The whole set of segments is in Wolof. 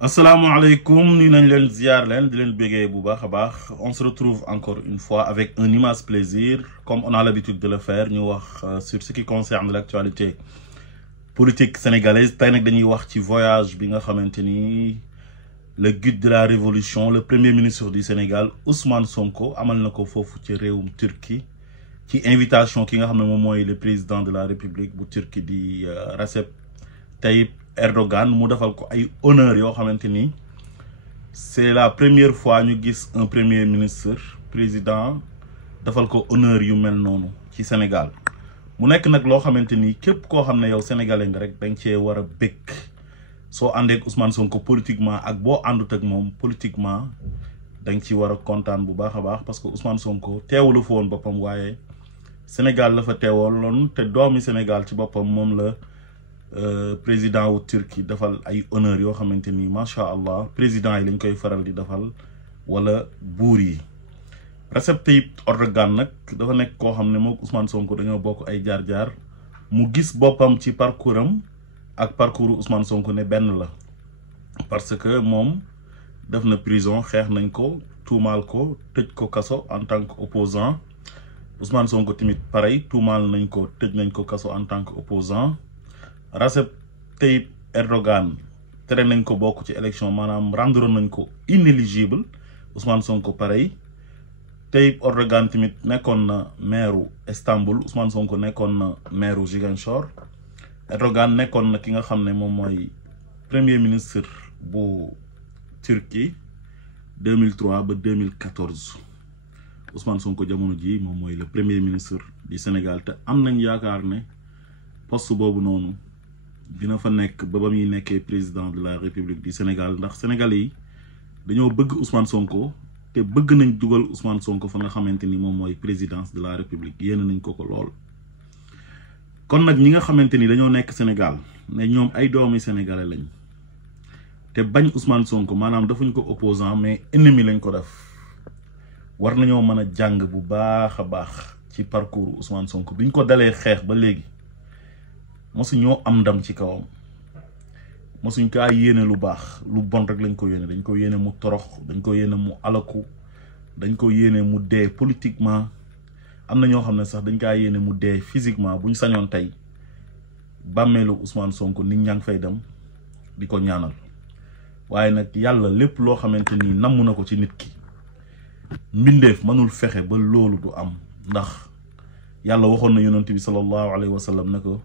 Asalaamaaleykum ni nañ leen ziar leen di leen bégee bu baax a baax on se retrouve encore une fois avec un immense plaisir comme on a l'habitude de le faire ñu wax sur ce qui concerne l'actualité politique sénégalaise tey nag dañuy wax ci voyage bi nga xamante ni le guide de la révolution le premier ministre du Sénégal Ousmane Sonko amal na ko foofu ci réewum Turquie ci invitation ki nga xam ne moom mooy le président de la République bu Turquie di Recep Tayyip Erdogan mu defal ko ay honneur yoo xamante ni c'est la première fois ñu gis un premier ministre président defal ko honneur yu mel noonu ci Sénégal mu nekk nag loo xamante ni képp koo xam ne yow sénégalais nga rek danga cee war a bëgg soo àndeek Ousmane Sonko politiquement ak boo àndut ak moom politiquement danga ci war a kontaan bu baax a baax parce que Ousmane Sonko teewalu fa woon boppam waaye Sénégal la fa teewaloon te doomi Sénégal ci boppam moom la président wu Turquie defal ay honneur yoo xamante ni macha allah président yi lañ koy faral di defal wala buur yi. Recep Tayyip Erdogan nag dafa nekk koo xam ne moom Ousmane Sonko dañoo bokk ay jaar-jaar mu gis boppam ci parcours am ak parcours Ousmane Sonko ne benn la parce que moom def na prison xeex nañ ko tuumaal ko tëj ko kaso en tant que opposant Ousmane Sonko tamit pareil tuumaal nañ ko tëj nañ ko kaso en tant que opposant Recep Tayyip Erdogan tere nañ ko bokk ci élection maanaam rendre nañ ko inéligible Ousmane Sonko pareil Tayyip Erdogan tamit nekkoon na maire Istanbul Ousmane Sonko nekkoon na maire Ziguinchor Erdogan nekkoon na ki nga xam ne moom mooy premier ministre bu Turquie 2003 ba 2014 Ousmane Sonko jamono ji moom mooy le premier ministre du Sénégal te am nañ yaakaar ne poste boobu noonu dina fa nekk ba muy nekkee président de la République du Sénégal ndax sénégalais yi dañoo bëgg Ousmane Sonko te bëgg nañ dugal Ousmane Sonko fa nga xamante ni moom mooy présidence de la République yéen nañ ko lool. kon nag ñi nga xamante ni dañoo nekk Sénégal ne ñoom ay doomi sénégalais lañ te bañ Ousmane Sonko maanaam dafuñ ko opposant mais ennemi lañ ko def war nañoo mën a jàng bu baax a baax ci parcours Ousmane Sonko biñ ko dalee xeex ba léegi. mosuñoo am ndam ci kawam mosuñ kaa yéene lu baax lu bon rek lañ ko yéene dañ ko yéene mu torox dañ ko yéene mu alaku dañ ko yéene mu dee politiquement am na ñoo xam ne sax dañ kaa yéene mu dee physiquement buñ sañoon tey bàmmeelu Ousmane Sonko nit ñaa ngi fay dem di ko ñaanal waaye nag yàlla lépp loo xamante ni namm na ko ci nit ki mbindeef mënul fexe ba loolu du am ndax yàlla waxoon na yonent bi sallallahu alayhi wa sallam ne ko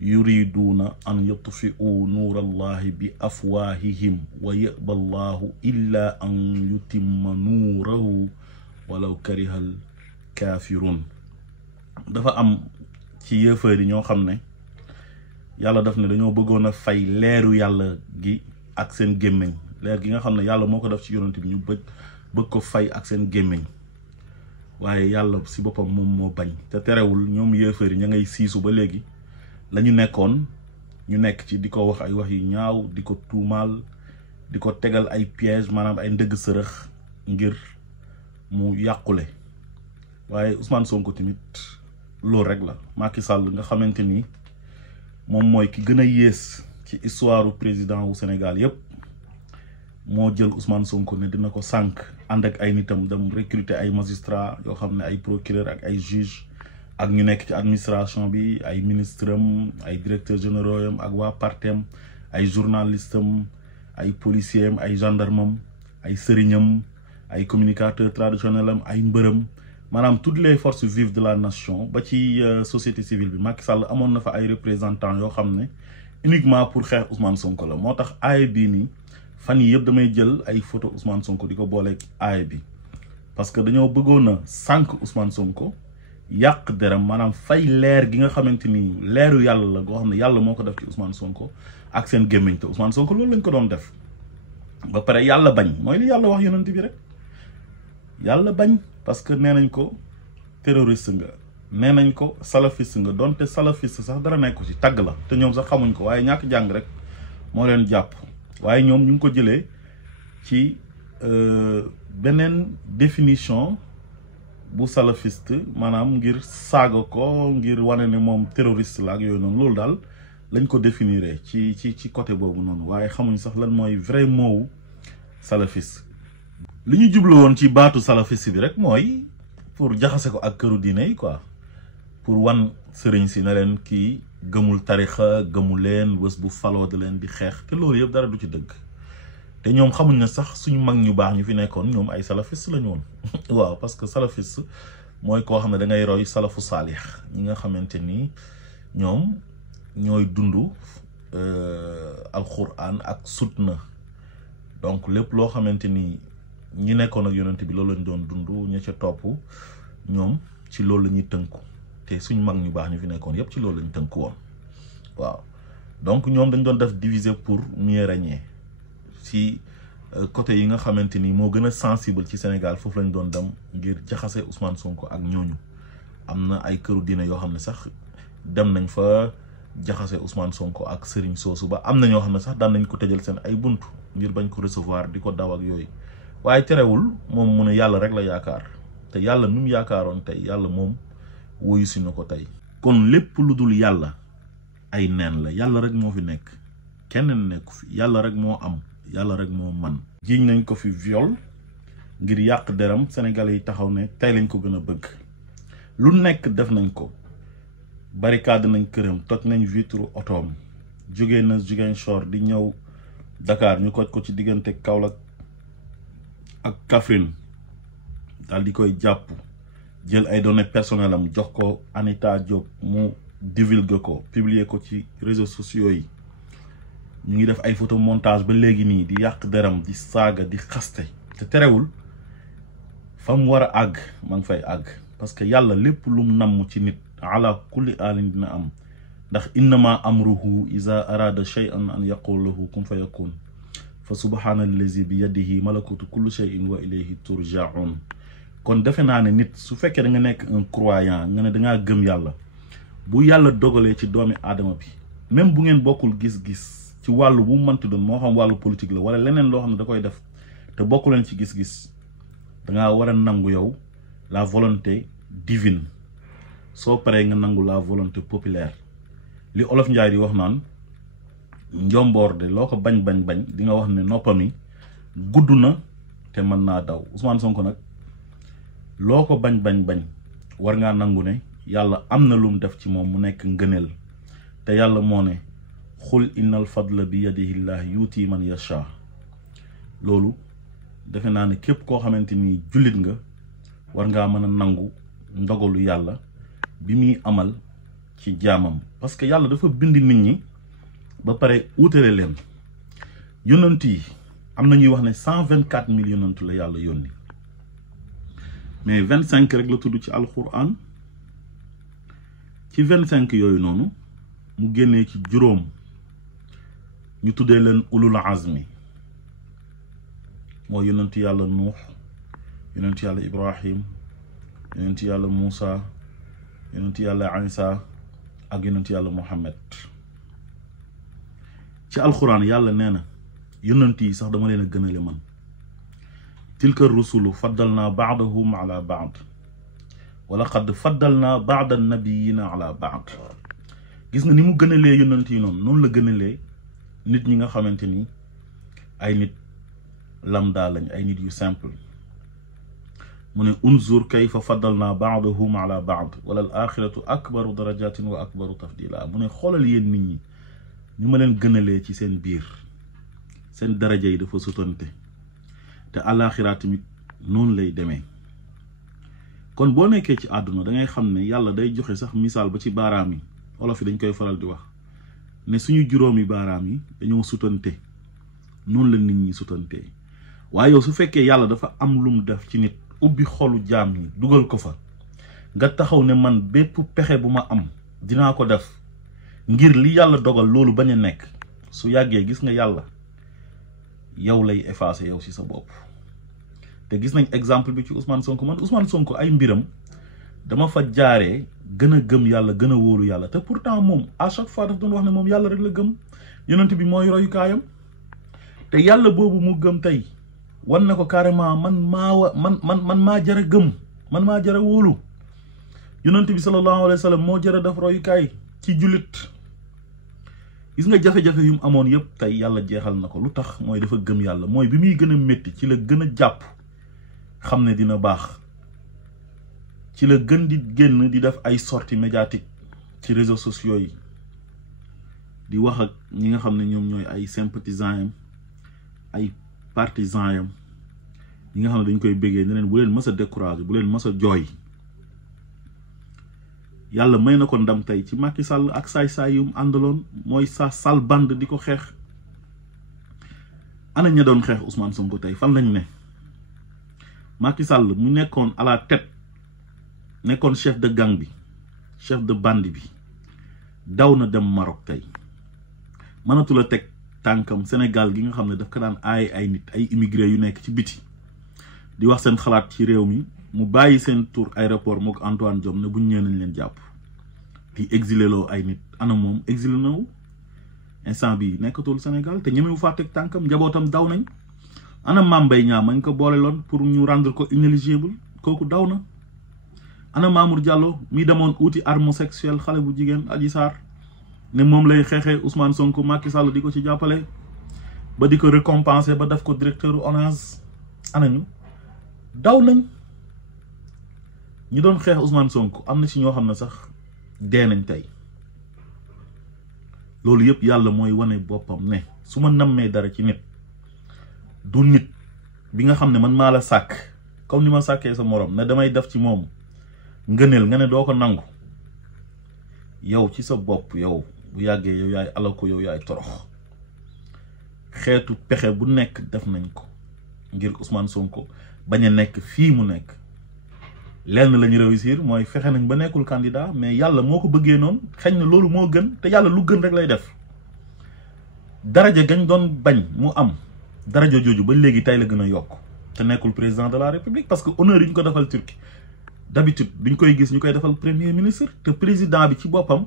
yuriduuna an yutfi'u nuurallahi bi afwaahihim wa yaba allahu illa an yutimma nuurahu walaw karihal kaafiruun dafa am ci yëfër yi ñoo xam ne yàlla daf ne dañoo bëggoon a fay leeru yàlla gi ak seen gémmiñ leer gi nga xam ne yàlla moo ko def ci yonent bi ñu bëgg ko fay ak seen gémmiñ waaye yàlla si boppam moom moo bañ te terewul ñoom yëfër yi ña ngay siisu ba léegi lañu nekkoon ñu nekk ci di ko wax ay wax yu ñaaw di ko tuumaal di ko tegal ay piège maanaam ay ndëgg sërëx ngir mu yàqule waaye Ousmane Sonko tamit loolu rek la Macky Sall nga xamante ni moom mooy ki gën a yées ci histoire président wu Sénégal yépp moo jël Ousmane Sonko ne dina ko sànq ànd ak ay nitam dem recruter ay magistrats yoo xam ne ay procureur ak ay juge ak ñu nekk ci administration bi ay ministre am ay directeurs généraux am ak waa partem ay journalistes am ay policiers am ay gendarmes am ay sëriñam ay communicateurs traditionnels am ay mbërëm maanaam toutes les forces vives de la nation ba ci société civile bi Macky Sall amoon na fa ay représentants yoo xam ne uniquement pour xeex Ousmane Sonko la moo tax aaya bii nii fan yi yëpp damay jël ay photo Ousmane Sonko di ko booleeg aaya bi parce que dañoo bëggoon a sànq Ousmane Sonko yàq deram maanaam fay leer gi nga xamante ni leeru yàlla la goo xam ne yàlla moo ko def ci Ousmane Sonko ak seen gémmiñ te Ousmane Sonko loolu lañ ko doon def ba pare yàlla bañ mooy li yàlla wax yonent bi rek yàlla bañ parce que nee nañ ko terroriste nga nee nañ ko salafiste nga donte salafiste sax dara nekk ko ci tagg la te ñoom sax xamuñ ko waaye ñàkk jàng rek moo leen jàpp waaye ñoom ñu ngi ko jëlee ci beneen définition bu salafiste maanaam ngir saaga ko ngir wane ne moom terroriste la ak yooyu noonu loolu daal lañ ko définir ci côté boobu noonu waaye xamuñ sax lan mooy vrai mot salafiste. li ñu jublu woon ci baatu salafiste bi rek mooy pour jaxase ko ak këru diine yi quoi, pour wan sëriñ si na leen kii gëmul tarixa gëmul leen bés bu faloo da leen di xeex te loolu yëpp dara du ci dëgg. te ñoom xamuñ na sax suñu mag ñu baax ñu fi nekkoon ñoom ay salafiste lañu woon waaw parce que salafiste mooy koo xam ne da ngay roy salafu saalix ñi nga xamante ni ñoom ñooy dund alquran ak sunna. donc lépp loo xamante ni ñi nekkoon ak yonent bi loolu lañ doon dund ña ca topp ñoom ci loolu la ñuy tënku te suñu mag ñu baax ñu fi nekkoon yépp ci loolu lañ tënku woon waaw. donc ñoom dañ doon def diviser pour mieux régner ci côté yi nga xamante ni moo gën a sensible ci Sénégal foofu lañ doon dem ngir jaxase Ousmane Sonko ak ñooñu. am na ay këru diine yoo xam ne sax dem nañ fa jaxase Ousmane Sonko ak Serigne soosu ba am na ñoo xam ne sax daan nañ ko tëjal seen ay buntu ngir bañ ko recevoir di ko daw ak yooyu waaye terewul moom mu ne yàlla rek la yaakaar te yàlla nu mu yaakaaroon tey yàlla moom woyu si na ko tey. kon lépp lu dul yàlla ay neen la, yàlla rek moo fi nekk, kenn nekku fi, yàlla rek moo am, yàlla rek moo man. jiiñ nañ ko fi viol ngir yàq deram, sénégalais yi taxaw ne tey lañ ko gën a bëgg. lu nekk def nañ ko, barricade nañ këram, toj nañ vitre otoom, jógee na Ziguinchor di ñëw Dakar ñu koj ko ci diggante Kaolack ak Kaffrine daal di koy jàpp jël ay données personnelles am jox ko Anita Diop mu divulguer ko publier ko ci réseaux sociaux yi. ñu ngi def ay photo montage ba léegi nii di yàq deram, di saaga, di xaste, te terewul fa mu war a àgg ma ngi fay àgg parce que yàlla lépp lum namm ci nit ala kulli alin dina am. ndax innama amruhu iza arada shay'an an yaqul lahu kun fayakun fa subhanallazi bi yadihi malakutu kulli shay'in wa ilayhi turja'un. kon defe naa ne nit su fekkee da nga nekk un croyant nga ne da ngaa gëm yàlla, bu yàlla dogalee ci doomi aadama bi, même bu ngeen bokkul gis-gis ci wàllu bu mënti doon, moo xam wàllu politique la wala leneen loo xam ne da koy def te bokku leen ci gis-gis, da ngaa war a nangu yow la volonté divine soo paree nga nangu la volonté populaire. li olof njaay di wax naan njomboor de loo ko bañ di nga wax ne noppami gudd na te mën naa daw. Ousmane Sonko nag loo ko bañ war ngaa nangu ne yàlla am na lum def ci moom mu nekk ngëneel, te yàlla moo ne xul innal fadla bi yadihillahi yuuti man yasha. loolu defe naa ne képp koo xamante ni jullit nga war ngaa mën a nangu ndogalu yàlla bi muy amal ci jaamam, parce que yàlla dafa bind nit ñi ba pare utale leen. yonent yi am na ñuy wax ne 124 000 yonent la yàlla yónni, mais 25 rek la tudd ci alquran. ci 25 yooyu noonu mu génnee ci juróom ñu tuddee leen ulul azmi, mooy yonent yàlla Nuux, yonent yàlla Ibrahim, yonent yàlla Muusa, yonent yàlla Isa ak yonent yàlla Muhammad. ci alquran yàlla nee na yonent yi sax dama leen a gënale man. tilka rusulu faddalna ba'dahum ala ba'd wa laqad faddalna ba'da nabiyina ala ba'd. gis nga ni mu gënalee yonent yi noonu la gënalee nit ñi nga xamante ni ay nit lambda lañ, ay nit yu simple. mu ne unzur kayfa faddalna ba'dahum ala ba'd wala al axiratu akbaru darajatin wa akbaru tafdila. mu ne xoolal yéen nit ñi ñu ma leen gënalee ci seen biir, seen daraja yi dafa sutante, te alaxira tamit noonu lay demee. kon boo nekkee ci àdduna da ngay xam ne yàlla day joxe sax misaal ba ci baaraam yi. olof yi dañ koy faral di wax ne suñu juróomi baaraam yi dañoo sutante, noonu la nit ñi sutantee. waaye yow su fekkee yàlla dafa am lum def ci nit, ubbi xolu jaam ñi dugal ko fa, nga taxaw ne man bépp pexe bu ma am dinaa ko def ngir li yàlla dogal loolu bañ a nekk, su yàggee gis nga yàlla yow lay effacer yow ci sa bopp. te gis nañ exemple bi ci Ousmane Sonko. man Ousmane Sonko ay mbiram dama fa jaaree gën a gëm yàlla, gën a wóolu yàlla, te pourtant moom à chaque fois daf doon wax ne moom yàlla rek la gëm, yonent bi mooy royukaayam. te yàlla boobu mu gëm tey wan na ko carrément man maa jara gëm, man maa jara wóolu. yonent bi sallallahu alayhi wa sallam moo jara def royukaay ci jullit. gis nga jafe-jafe yu mu amoon yëpp tey yàlla jeexal na ko lu tax mooy dafa gëm yàlla mooy bi muy gën a métti ci la gën a jàpp xam ne dina baax ci la gën di génn di def ay sorties médiatiques ci réseaux sociaux yi di wax ak ñi nga xam ne ñoom ñooy ay sympathisants yam ay partisans yam ñi nga xam ne dañ koy béggee ne leen bu leen mës a décourager bu leen mës a jooy yàlla may na ko ndam tey ci Macky Sall ak saay-saay yu mu àndaloon mooy sa sal bande di ko xeex ana ña doon xeex Ousmane Sonko tey fan lañ ne Macky Sall mu nekkoon à la tête nekkoon chef de gang bi chef de bande bi daw na dem Maroc tey mënatu la teg tànkam Sénégal gi nga xam ne daf ko daan ay nit ay immigré yu nekk ci biti di wax seen xalaat ci réew mi mu bàyyi seen tour aéroport mook Antoine Diome ne buñ ñëwee nañ leen jàpp di exilé loo ay nit ana moom exilé na wu instant bi nekkatul Sénégal te ñemewu faa teg tànkam njabootam daw nañ ana Mame Mbaye Niang mañ ko boole loon pour ñu rendre ko inéligible kooku daw na ana Mamour Diallo mi demoon uuti arme sexuelle xale bu jigéen Adji Sarr ne moom lay xeexee Ousmane Sonko Macky Sall di ko ci jàppale ba di ko récompenser ba def ko directeur ONAS anañu daw nañ ñi doon xeex Ousmane Sonko am na ci ñoo xam ne sax dee nañ tey loolu yëpp yàlla mooy wane boppam ne su ma nammee dara ci nit du nit bi nga xam ne man maa la sàkk comme ni ma sàkkee sa morom ne damay def ci moom ngëneel nga ne doo ko nangu yow ci sa bopp yow bu yàggee yow yaay alako yow yaay torox xeetu pexe bu nekk def nañ ko ngir Ousmane Sonko bañ a nekk fii mu nekk lenn la ñu réussir mooy fexe nañ ba nekkul candidat mais yàlla moo ko bëggee noonu xëy na loolu moo gën te yàlla lu gën rek lay def daraja gañ doon bañ mu am daraja jooju ba léegi tey la gën a yokk te nekkul président de la république parce que honneur yi ñu ko defal Turquie d'habitude duñ koy gis ñu koy defal premier ministre te président bi ci boppam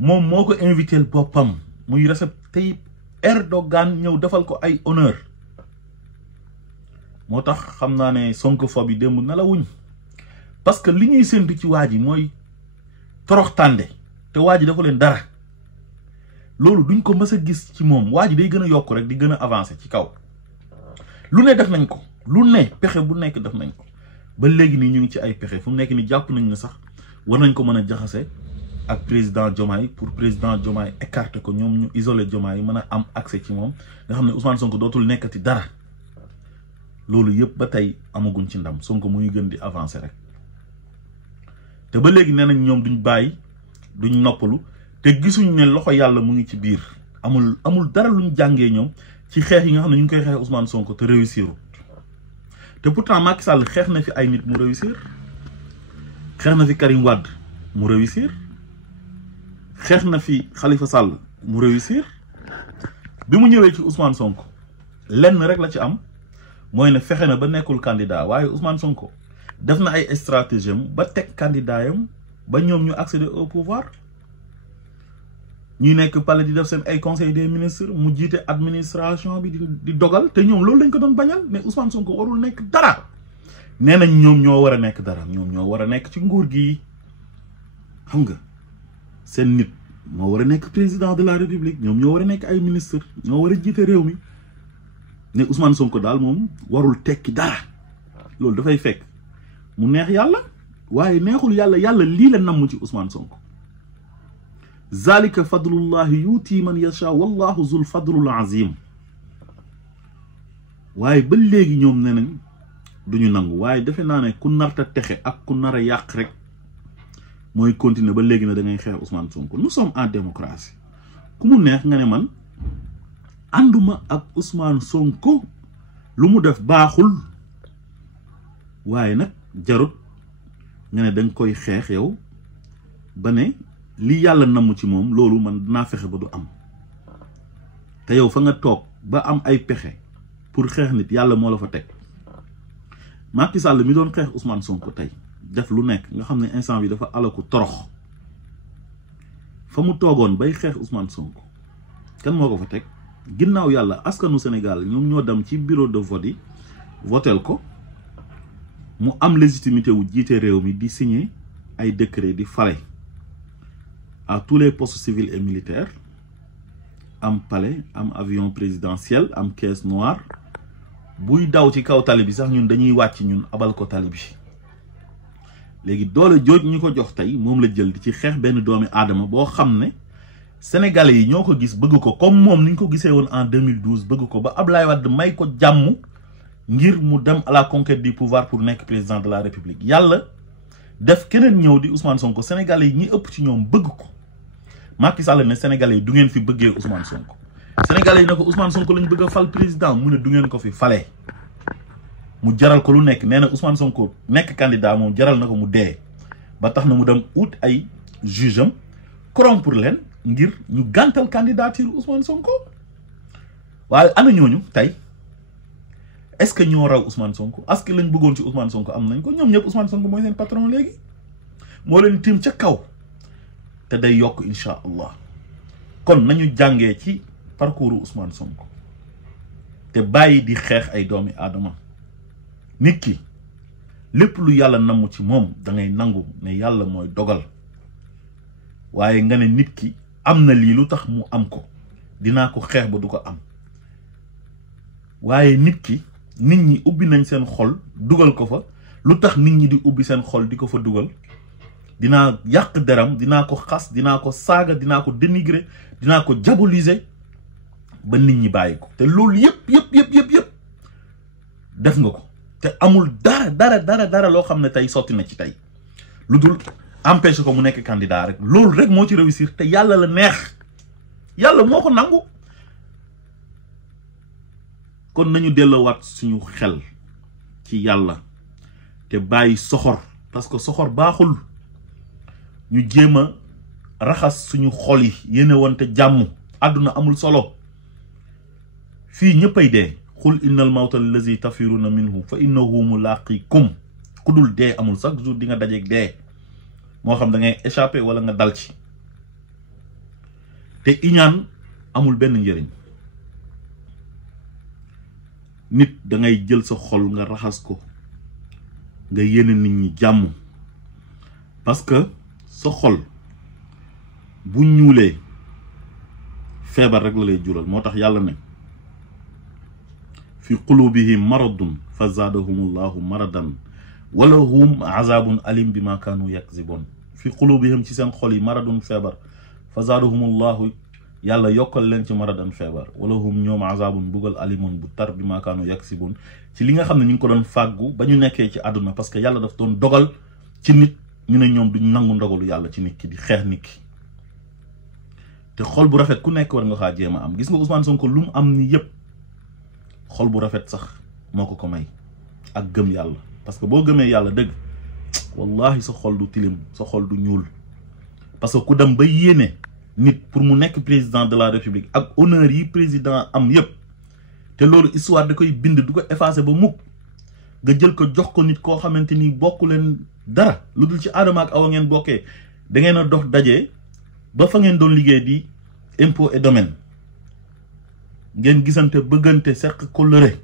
moom moo ko invité boppam muy Recep Tayyip Erdogan ñëw defal ko ay honneur moo tax xam naa ne Sonkophobie yi démb nelawuñ parce que li ñuy séntu ci waa ji mooy torox tànde te waa ji dafa leen dara loolu duñ ko mës a gis ci moom waa ji day gën a yokk rek di gën a avancer ci kaw lu ne def nañ ko lu ne pexe bu nekk def nañ ko ba léegi nii ñu ngi ci ay pexe fu mu nekk ni jàpp nañ ne sax war nañ ko mën a jaxase ak président Diomaye pour président Diomaye écarter ko ñoom ñu isoler Diomaye mën a am accès ci moom nga xam ne Ousmane Sonko dootul nekkati dara loolu yëpp ba tey amaguñ ci ndam Sonko muy gën di avancer rek te ba léegi nee nañ ñoom duñ bàyyi duñ noppalu te gisuñ ne loxo yàlla mu ngi ci biir amul dara luñ jàngee ñoom ci xeex yi nga xam ne ñu ngi koy xeex Ousmane Sonko te réussir te pourtant Macky Sall xeex na fi ay nit mu réussir xeex na fi Karim Wade mu réussir xeex na fi Khalifa Sall mu réussir bi mu ñëwee ci Ousmane Sonko lenn rek la ci am mooy ne fexe na ba nekkul candidat waaye Ousmane Sonko def na ay stratégie ba teg candidat yam ba ñoom ñu accéder au pouvoir ñuy nekk palais di def seen ay conseil des ministres mu jiite administration bi di dogal te ñoom loolu lañ ko doon bañal mais Ousmane Sonko warul nekk dara nee nañ ñoom ñoo war a nekk dara ñoom ñoo war a nekk ci nguur gi xam nga seen nit moo war a nekk président de la république ñoom ñoo war a nekk ay ministre ñoo war a jiite réew mi ne Ousmane Sonko daal moom warul tekki dara loolu dafay fekk mu neex yàlla waaye neexul yàlla yàlla lii la namm ci Ousmane Sonko zalika fadlullahi yuuti man yasha wallahu zul fadlul azim waaye ba léegi ñoom ne nañ duñu nangu waaye defe naa ne ku narta texe ak ku nar a yàq rek mooy continuer ba léegi ne da ngay xeex Ousmane Sonko nous sommes en démocratie ku mu neex nga ne man ànduma ak Ousmane Sonko lu mu def baaxul waaye nag jarut nga ne danga koy xeex yow ba ne li yàlla namm ci moom loolu man dinaa fexe ba du am te yow fa nga toog ba am ay pexe pour xeex nit yàlla moo la fa teg Macky Sall mi doon xeex Ousmane Sonko tey def lu nekk nga xam ne instant bi dafa alaku torox fa mu toogoon bay xeex Ousmane Sonko kan moo ko fa teg ginnaaw yàlla askanu Sénégal ñoom ñoo dem ci bureau de vote yi votel ko mu am légitimité wu jiite réew mi di signer ay décret di fale à tous les postes civils et militaires am palais am avion présidentiel am caisse noire buy daw ci kaw tali bi sax ñun dañuy wàcc ñun abal ko tali bi léegi doole jooj ñu ko jox tey moom la jël di ci xeex benn doomi aadama boo xam ne sénégalais yi ñoo ko gis bëgg ko comme moom ni ñu ko gisee woon en 2012 bëgg ko ba Ablaye Wade may ko jàmm ngir mu dem à la conquête du pouvoir pour nekk président de la république yàlla def keneen ñëw di Ousmane Sonko sénégalais yi ñi ëpp ci ñoom bëgg ko Macky Sall ne sénégalais yi du ngeen fi bëggee Ousmane Sonko sénégalais yi ne ko Ousmane Sonko lañ bëgg a fal président mu ne du ngeen ko fi falee mu jaral ko lu nekk nee na Ousmane Sonko nekk candidat moom jaral na ko mu dee ba tax na mu dem ut ay juge am corrompre leen ngir ñu gàntal candidature Ousmane Sonko waaye ana ñooñu tey est-ce que ñoo raw Ousmane Sonko est-ce que lañ bëggoon ci Ousmane Sonko am nañ ko ñoom ñëpp Ousmane Sonko mooy seen patron léegi moo leen tiim ca kaw te day yokk incha allah kon nañu jàngee ci parcours Ousmane Sonko te bàyyi di xeex ay doomi aadama nit ki lépp lu yàlla namm ci moom da ngay nangu ne yàlla mooy dogal waaye nga ne nit ki am na lii lu tax mu am ko dinaa ko xeex ba du ko am waaye nit ki nit ñi ubbi nañ seen xol dugal ko fa lu tax nit ñi di ubbi seen xol di ko fa dugal dinaa yàq deram dinaa ko xas dinaa ko saaga dinaa ko dénigrer dinaa ko diaboliser ba nit ñi bàyyi ko te loolu yëpp def nga ko te amul dara loo xam ne tey sotti na ci tey lu dul empêché ko mu nekk candidat rek loolu rek moo ci réussir te yàlla la neex yàlla moo ko nangu kon nañu delloowaat suñu xel ci yàlla te bàyyi soxor parce que soxor baaxul ñu jéem a raxas suñu xol yi yéene wante jàmm àdduna amul solo fii ñëppay dee xul innal mawta allazi tafiruna minhu fa innahu mulaqikum ku dul dee amul chaque jour di nga dajeeg dee moo xam da ngay échappé wala nga dal ci te iñaan amul benn njëriñ nit da ngay jël sa xol nga raxas ko nga yéene nit ñi jàmm parce que sa xol bu ñuulee feebar rek la lay jural moo tax yàlla ne fi qulubihim maradun fa zaadahumullahu maradan wala hum azabun alim bima kaanu yakzibun fi qulubihim ci seen xol yi maradun feebar fa zaadahumullahu yàlla yokkal leen ci maradan feebar wala hum ñoom azabun bugal alimun bu tar bima kaanu yaksibun ci li nga xam ne ñu ngi ko doon fàggu ba ñu nekkee ci àdduna parce que yàlla daf doon dogal ci nit ñu ne ñoom duñ nangu ndogalu yàlla ci nit ki di xeex nit ki te xol bu rafet ku nekk war nga xaa jéem a am gis nga Ousmane Sonko lu mu am ni yëpp xol bu rafet sax moo ko may ak gëm yàlla parce que boo gëmee yàlla dëgg wallahi sa xol du tilim sa xol du ñuul parce que ku dem ba yéene nit pour mu nekk président de la république ak honneur yi président am yëpp te loolu histoire da koy bind du ko effacer ba mukk nga jël ko jox ko nit koo xamante ni bokku leen dara lu dul ci aadama ak awa ngeen bokkee da ngeen a dox daje ba fa ngeen doon liggéey di impôt et domaine ngeen gisante bëggante seq kóllëre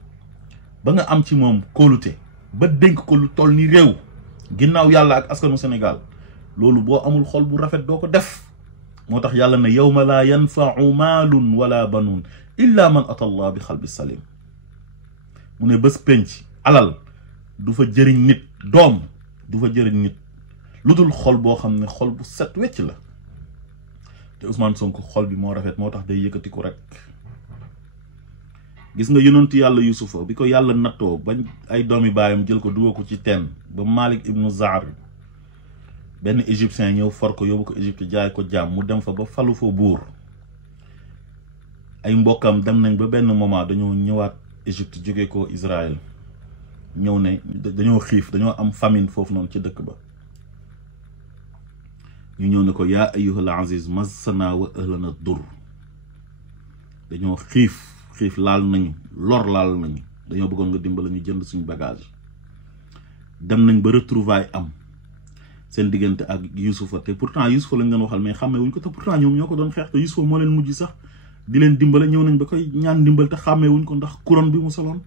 ba nga am ci moom kóolute ba dénk ko lu toll ni réew ginnaaw yàlla ak askanu Sénégal loolu boo amul xol bu rafet doo ko def moo tax yàlla ne yawma laa yanfau maalun wala banuun illa man ata allah bi xalbi salim mu ne bés penc alal du fa jëriñ nit doom du fa jëriñ nit lu dul xol boo xam ne xol bu set wecc la te Ousmane Sonko xol bi moo rafet moo tax day yëkkati ko rek gis nga yonentu yàlla Yusufa bi ko yàlla nattoo bañ ay doomi baayam jël ko dugal ko ci teen ba Malik ibnu Zaar benn égyptien ñëw for ko yóbbu ko Égypte jaay ko jaam mu dem fa ba falu fa buur ay mbokkam dem nañ ba benn moment dañoo ñëwaat Égypte jóge ko Israël ñëw ne dañoo xiif dañoo am famine foofu noonu ci dëkk ba ñu ñëw ne ko yaa ayyuhal aziz massana wa ahlana dur dañoo xiif laal nañu lor laal nañu dañoo bëggoon nga dimbala ñu jënd suñu bagage dem nañ ba retrouvaille am seen diggante ak Yusufa te pourtant Yusufa lañ doon waxal mais xàmmee wuñ ko te pourtant ñoom ñoo ko doon xeex te Yusufa moo leen mujj sax di leen dimbale ñëw nañ ba koy ñaan dimbal te xàmmee wuñ ko ndax couronne bi mu soloon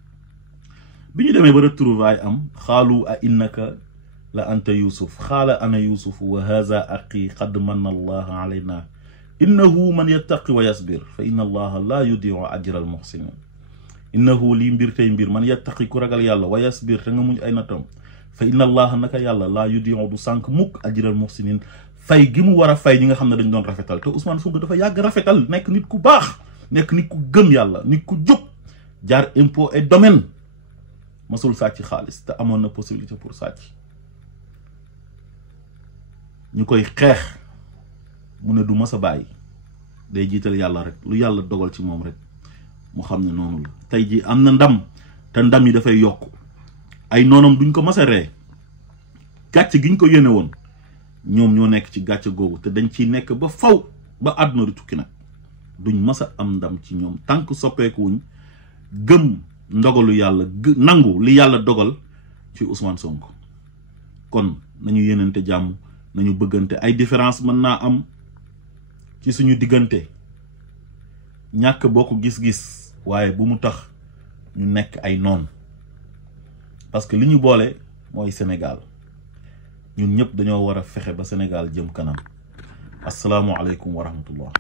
bi ñu demee ba retrouvaille am xaalu a innaka la anta Yusuf xaala ana Yusuf wa haza aqi qad manna allah alayna innahu man yattaqi wa yasbir fa inna allaha la yudiu ajra al muhsinin innahu lii mbir tey mbir man yattaqi ku ragal yàlla wa yasbir te nga muñ ay natam fa inna allaha naka yàlla laa yudiu du sànq mukk ajra al muhsinin fay gi mu war a fay ñi nga xam ne dañ doon rafetal te Ousmane Sonko dafa yàgg rafetal nekk nit ku baax nekk nit ku gëm yàlla nit ku jub jaar impôt et domaine masul sàcc xaalis te amoon na possibilité pour sàcc ñu koy xeex mu ne du mas a bàyyi day jiital yàlla rek lu yàlla dogal ci moom rek mu xam ne noonu la tey ji am na ndam te ndam yi dafay yokk ay noonam duñ ko mas a ree gàcce giñ ko yéene woon ñoom ñoo nekk ci gàcce googu te dañ ciy nekk ba faw ba àdduna di tukki nag duñ mas a am ndam ci ñoom tànk soppeekuwuñ gëm ndogalu yàlla nangu li yàlla dogal ci Ousmane Sonko kon nañu yéenante jàmm nañu bëggante ay différence mën naa am ci suñu diggante ñàkk bokk gis-gis waaye bu mu tax ñu nekk ay noon parce que li ñu boole mooy Sénégal ñun ñëpp dañoo war a fexe ba Sénégal jëm kanam asalaamualeykum wa rahmatullah